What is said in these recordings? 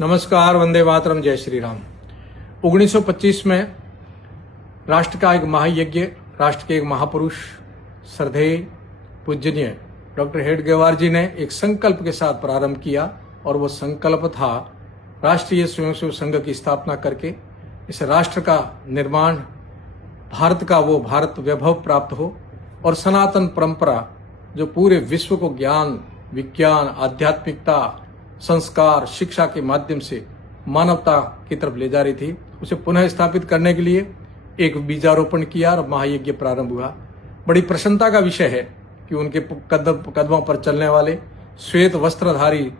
नमस्कार, वंदे मातरम, जय श्री राम। 1925 में राष्ट्र का एक महायज्ञ, राष्ट्र के एक महापुरुष श्रद्धेय पूजनीय डॉक्टर हेडगेवार जी ने एक संकल्प के साथ प्रारंभ किया और वो संकल्प था राष्ट्रीय स्वयंसेवक संघ की स्थापना करके इस राष्ट्र का निर्माण, भारत का वो भारत वैभव प्राप्त हो और सनातन परंपरा जो पूरे विश्व को ज्ञान, विज्ञान, आध्यात्मिकता, संस्कार, शिक्षा के माध्यम से मानवता की तरफ ले जा रही थी, उसे पुनः स्थापित करने के लिए एक बीजारोपण किया और महायज्ञ प्रारंभ हुआ। बड़ी प्रसन्नता का विषय है कि उनके कदमों पर चलने वाले श्वेत वस्त्रधारी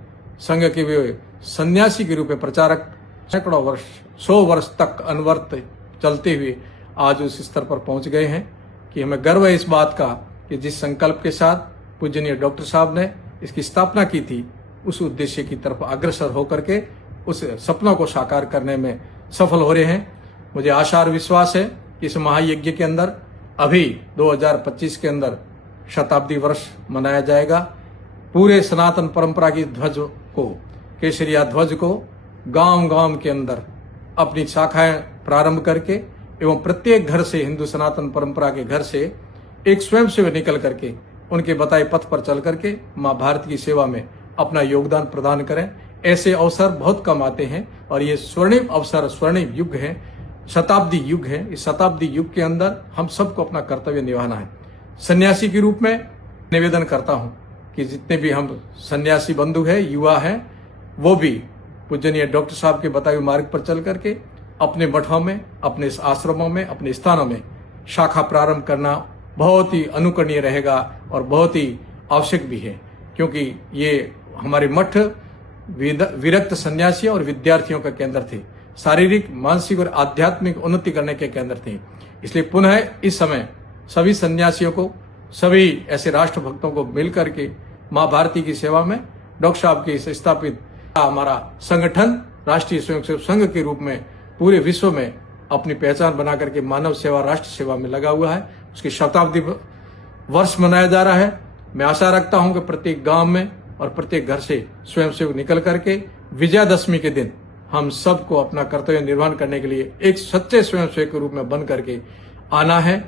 संघ के वे सन्यासी के रूप में प्रचारक सैकड़ों वर्ष, 100 वर्ष तक अनवरत चलते हुए आज उस स्तर पर पहुंच गए हैं कि हमें गर्व है इस बात का कि जिस संकल्प के साथ पूजनीय डॉक्टर साहब ने इसकी स्थापना की थी, उस उद्देश्य की तरफ अग्रसर होकर के उस सपनों को साकार करने में सफल हो रहे हैं। मुझे आशा और विश्वास है कि इस महायज्ञ के अंदर अभी 2025 के अंदर शताब्दी वर्ष मनाया जाएगा। पूरे सनातन परंपरा की ध्वज को, केसरिया ध्वज को गांव गांव के अंदर अपनी शाखाएं प्रारंभ करके एवं प्रत्येक घर से, हिंदू सनातन परंपरा के घर से एक स्वयंसेवक निकल करके उनके बताए पथ पर चल करके मां भारत की सेवा में अपना योगदान प्रदान करें। ऐसे अवसर बहुत कम आते हैं और ये स्वर्णिम अवसर, स्वर्णिम युग है, शताब्दी युग है। इस शताब्दी युग के अंदर हम सबको अपना कर्तव्य निभाना है। सन्यासी के रूप में निवेदन करता हूं कि जितने भी हम सन्यासी बंधु हैं, युवा हैं, वो भी पूजनीय डॉक्टर साहब के बताए मार्ग पर चल करके अपने मठों में, अपने आश्रमों में, अपने स्थानों में शाखा प्रारंभ करना बहुत ही अनुकरणीय रहेगा और बहुत ही आवश्यक भी है, क्योंकि ये हमारे मठ विरक्त सन्यासियों और विद्यार्थियों का केंद्र थे, शारीरिक, मानसिक और आध्यात्मिक उन्नति करने के केंद्र थे। इसलिए पुनः इस समय सभी सन्यासियों को, सभी ऐसे राष्ट्र भक्तों को मिलकर के मां भारती की सेवा में डॉक्टर साहब के स्थापित हमारा संगठन राष्ट्रीय स्वयंसेवक संघ के रूप में पूरे विश्व में अपनी पहचान बना करके मानव सेवा, राष्ट्र सेवा में लगा हुआ है। उसकी शताब्दी वर्ष मनाया जा रहा है। मैं आशा रखता हूं कि प्रत्येक गांव में और प्रत्येक घर से स्वयंसेवक निकल करके विजयादशमी के दिन हम सबको अपना कर्तव्य निर्वहन करने के लिए एक सच्चे स्वयंसेवक के रूप में बन करके आना है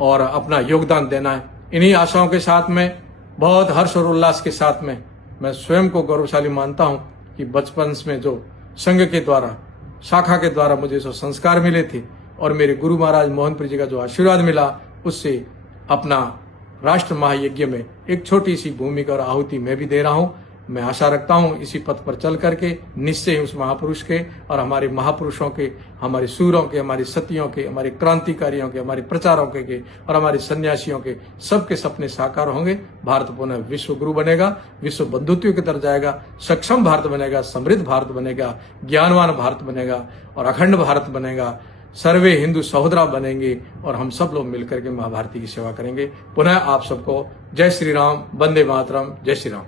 और अपना योगदान देना है। इन्हीं आशाओं के साथ में, बहुत हर्ष और उल्लास के साथ में, मैं स्वयं को गौरवशाली मानता हूं कि बचपन में जो संघ के द्वारा, शाखा के द्वारा मुझे जो संस्कार मिले थे और मेरे गुरु महाराज मोहनपुरी जी का जो आशीर्वाद मिला, उससे अपना राष्ट्र महायज्ञ में एक छोटी सी भूमिका और आहुति मैं भी दे रहा हूं। मैं आशा रखता हूं इसी पथ पर चल करके निश्चय उस महापुरुष के और हमारे महापुरुषों के, हमारे सूरों के, हमारे सतियों के, हमारे क्रांतिकारियों के, हमारे प्रचारों के और हमारे सन्यासियों के सबके सपने साकार होंगे। भारत पुनः विश्व गुरु बनेगा, विश्व बंधुत्व की तरफ जाएगा, सक्षम भारत बनेगा, समृद्ध भारत बनेगा, ज्ञानवान भारत बनेगा और अखंड भारत बनेगा। सर्वे हिंदू सहोदरा बनेंगे और हम सब लोग मिलकर के मां भारती की सेवा करेंगे। पुनः आप सबको जय श्री राम, वंदे मातरम, जय श्री राम।